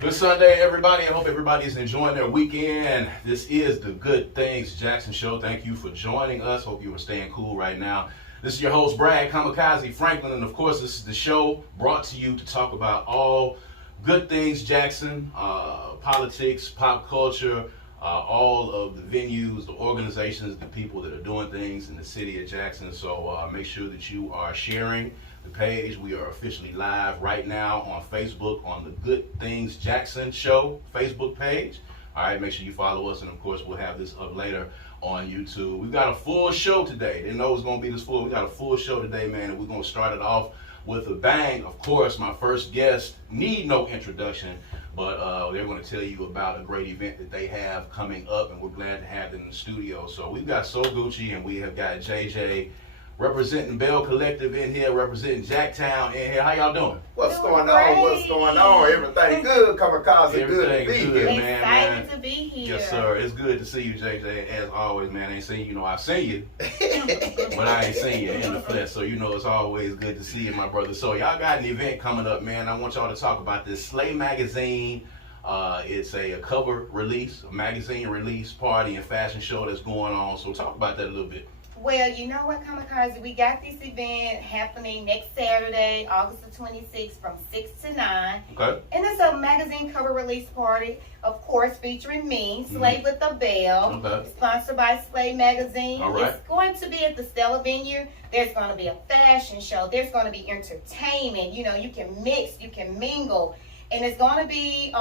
Good Sunday, everybody. I hope everybody is enjoying their weekend. This is the Good Things Jackson Show. Thank you for joining us. Hope you are staying cool right now. This is your host, Brad Kamikaze Franklin, and of course, this is the show brought to you to talk about all good things Jackson, politics, pop culture, all of the venues, the organizations, the people that are doing things in the city of Jackson. So make sure that you are sharing the page. We are officially live right now on Facebook on the Good Things Jackson Show Facebook page. All right, make sure you follow us, and of course, we'll have this up later on YouTube. We've got a full show today. Didn't know it was going to be this full. We got a full show today, man, and we're going to start it off with a bang. Of course, my first guest need no introduction, but they're going to tell you about a great event that they have coming up, and we're glad to have them in the studio. So we've got So Gucci, and we have got JJ representing Belle Collective in here, representing Jacktown in here. How y'all doing? What's going on? What's going on? Everything good, Kamikaze. Good to be here. Man. Excited to be here. Yes, sir. It's good to see you, JJ. As always, man. I ain't seen you. I've seen you, but I ain't seen you in the flesh. So it's always good to see you, my brother. So y'all got an event coming up, man. I want y'all to talk about this Slay magazine. It's a cover release, a magazine release party and fashion show that's going on. So talk about that a little bit. Well, you know what, Kamikaze? We got this event happening next Saturday, August the 26th from 6 to 9. Okay. And it's a magazine cover release party, of course, featuring me, Slay with the Belle. Okay. Sponsored by Slay Magazine. All right. It's going to be at the Stella venue. There's going to be a fashion show. There's going to be entertainment. You can mix, you can mingle. And it's going to be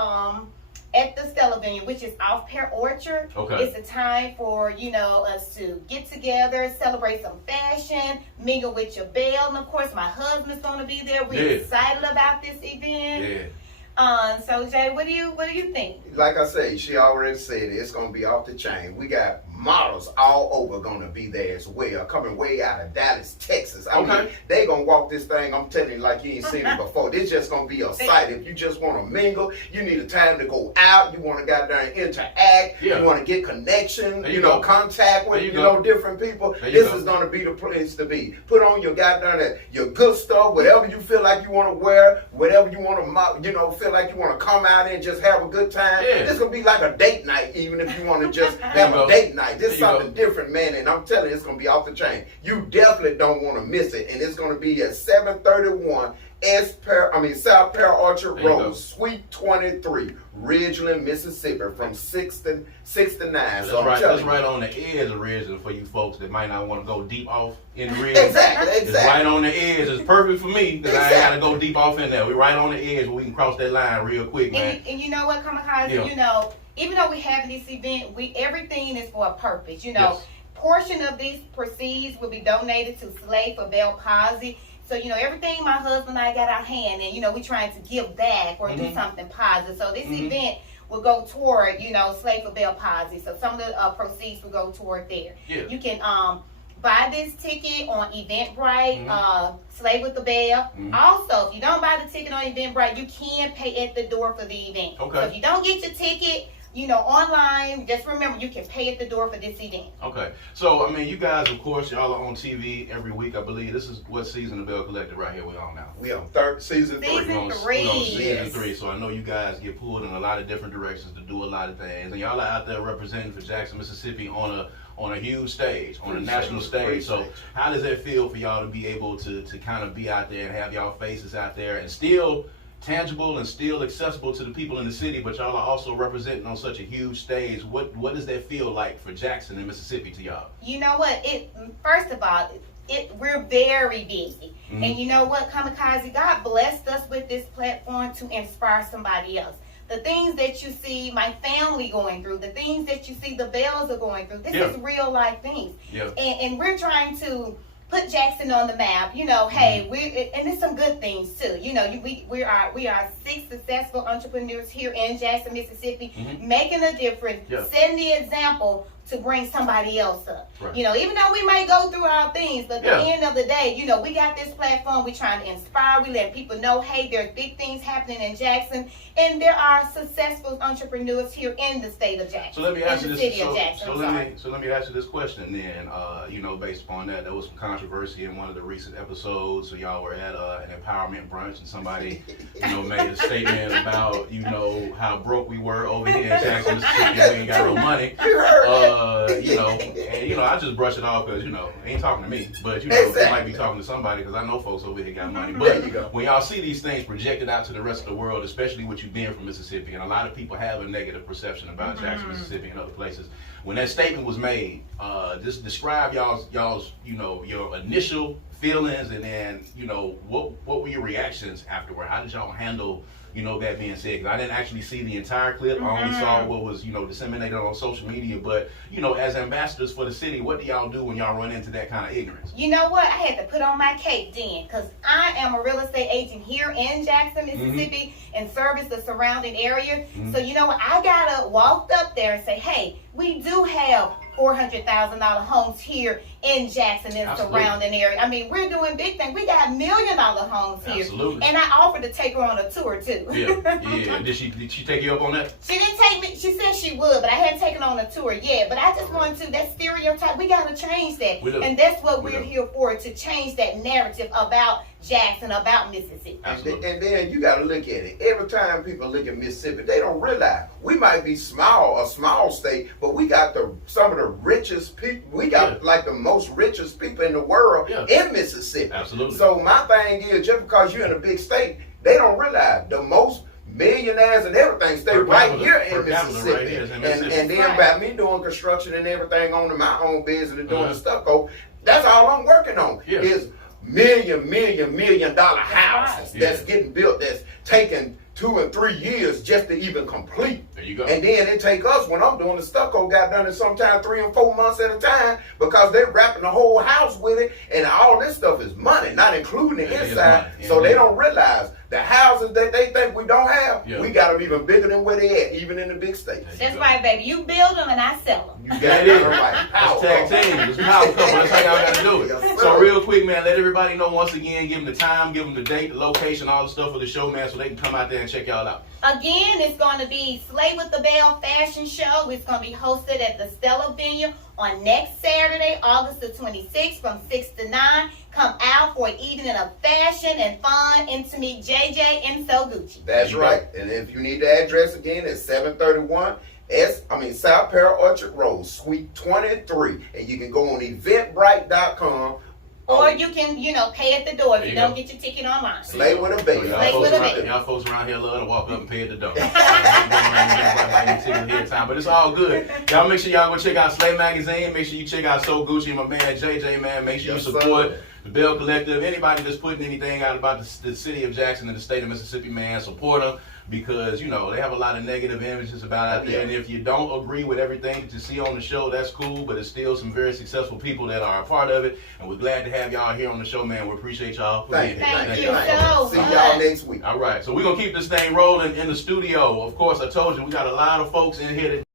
at the Stella venue, which is off Pear Orchard. Okay. It's a time for, us to get together, celebrate some fashion, mingle with your Belle. And of course, my husband's going to be there. We're excited about this event. Yeah. So Jay, what do you think? Like I say, she already said it. It's going to be off the chain. We got models all over going to be there as well, coming way out of Dallas, Texas. I mean, they going to walk this thing, I'm telling you, like you ain't seen it before. This just going to be a sight. If you just want to mingle, you need a time to go out, you want to go down and interact, you want to get connection, contact with, different people. This is going to be the place to be. Put on your your good stuff, whatever you feel like you want to wear, whatever you want to, feel like you want to come out and just have a good time. This going to be like a date night, even if you want to just have a date night. This is something different, man, and I'm telling you, it's going to be off the chain. You definitely don't want to miss it, and it's going to be at 731 South Pear Orchard Road, Suite 23, Ridgeland, Mississippi, from 6 to 9. That's right on the edge of Ridgeland for you folks that might not want to go deep off in the Ridgeland. Exactly. It's right on the edge. It's perfect for me because I ain't got to go deep off in there. We're right on the edge where we can cross that line real quick, man. And you know what, Kamikaze? Even though we have this event, everything is for a purpose. Portion of these proceeds will be donated to Slay for Belle Palsy. So, everything my husband and I got our hand in, we're trying to give back or do something positive. So this event will go toward, Slay for Belle Palsy. So some of the proceeds will go toward there. Yeah. You can buy this ticket on Eventbrite, Slay with the Belle. Also, if you don't buy the ticket on Eventbrite, you can pay at the door for the event. Okay. So if you don't get your ticket, online, just remember you can pay at the door for this event. Okay. So, you guys, of course, y'all are on TV every week, I believe. This is what season of Belle Collective right here we're on now? We on season 3. Season We're on 3. season 3. So I know you guys get pulled in a lot of different directions to do a lot of things. And y'all are out there representing for Jackson, Mississippi on a huge stage, on a national stage. So how does that feel for y'all to be able to kind of be out there and have y'all faces out there and still tangible and still accessible to the people in the city, but y'all are also representing on such a huge stage? What does that feel like for Jackson and Mississippi to y'all? You know what? First of all, we're very busy. And you know what, Kamikaze, God blessed us with this platform to inspire somebody else. The things that you see my family going through, the things that you see the Belles are going through, this is real life things. Yeah. And we're trying to put Jackson on the map. Hey, and there's some good things too. We are 6 successful entrepreneurs here in Jackson, Mississippi, making a difference, setting the example to bring somebody else up. Right. You know, even though we may go through our things, but at the end of the day, you know, we got this platform. We're trying to inspire. We let people know, hey, there's big things happening in Jackson, and there are successful entrepreneurs here in the state of Jackson. So let me ask you this. City of Jackson. So let me ask you this question then. You know, based upon that, there was some controversy in one of the recent episodes. So y'all were at an empowerment brunch, and somebody, you know, made a statement about, you know, how broke we were over here in Jackson, Mississippi, and we ain't got no money. You know, and you know, I just brush it off because, you know, ain't talking to me, but you know, they might be talking to somebody because I know folks over here got money. But when y'all see these things projected out to the rest of the world, especially with you being from Mississippi, and a lot of people have a negative perception about Jackson, Mississippi, and other places. When that statement was made, just describe y'all's, you know, your initial feelings, and then, you know, what were your reactions afterward? How did y'all handle, you know, that being said? 'Cause I didn't actually see the entire clip. I only saw what was, you know, disseminated on social media. But, you know, as ambassadors for the city, what do y'all do when y'all run into that kind of ignorance? You know what? I had to put on my cape then, because I am a real estate agent here in Jackson, Mississippi, and service the surrounding area. So, you know, I gotta walk up there and say, hey, we do have $400,000 homes here in Jackson and surrounding area. I mean, we're doing big things. We got $1 million homes here. Absolutely. And I offered to take her on a tour too. Yeah. Did she take you up on that? She didn't take me. She said she would, but I hadn't taken her on a tour yet. But I just wanted to, that stereotype, we got to change that. And that's what we're here for, to change that narrative about Jackson, about Mississippi. And then you got to look at it. Every time people look at Mississippi, they don't realize we might be a small state, but we got some of the richest people. We got like the most richest people in the world in Mississippi. Absolutely. So my thing is, just because you're in a big state, they don't realize the most millionaires and everything stay right here in Mississippi. And then by me doing construction and everything on my own business and doing the stucco, that's all I'm working on is million dollar houses that's getting built, that's taking 2 and 3 years just to even complete. There you go. And then it take us, when I'm doing the stucco, got done in sometimes 3 and 4 months at a time, because they're wrapping the whole house with it, and all this stuff is money, not including the inside. So they don't realize the houses that they think we don't have, we got them even bigger than where they at, even in the big states. That's right, baby. You build them and I sell them. You got it right. That's tag team. It's power couple. That's how y'all got to do it. So real quick, man, let everybody know once again, give them the time, give them the date, the location, all the stuff for the show, man, so they can come out there and check y'all out. Again, it's going to be Slay with the Belle Fashion Show. It's going to be hosted at the Stella Venue on next Saturday, August the 26th from 6 to 9. Come out for an evening of fashion and fun and to meet JJ and So Gucci. That's right. And if you need the address again, it's 731 South Pearl Orchard Road, Suite 23. And you can go on eventbrite.com. Or you can, you know, pay at the door if you don't get your ticket online. Slay with a baby. Y'all folks around here love to walk up and pay at the door. But it's all good. Y'all make sure y'all go check out Slay Magazine. Make sure you check out So Gucci and my man JJ, man. Make sure you support the Belle Collective. Anybody that's putting anything out about the city of Jackson and the state of Mississippi, man, support them. Because, you know, they have a lot of negative images about out there. And if you don't agree with everything that you see on the show, that's cool. But it's still some very successful people that are a part of it. And we're glad to have y'all here on the show, man. We appreciate y'all for being here. Thank you so See y'all next week. All right. So we're going to keep this thing rolling in the studio. Of course, I told you, we got a lot of folks in here today.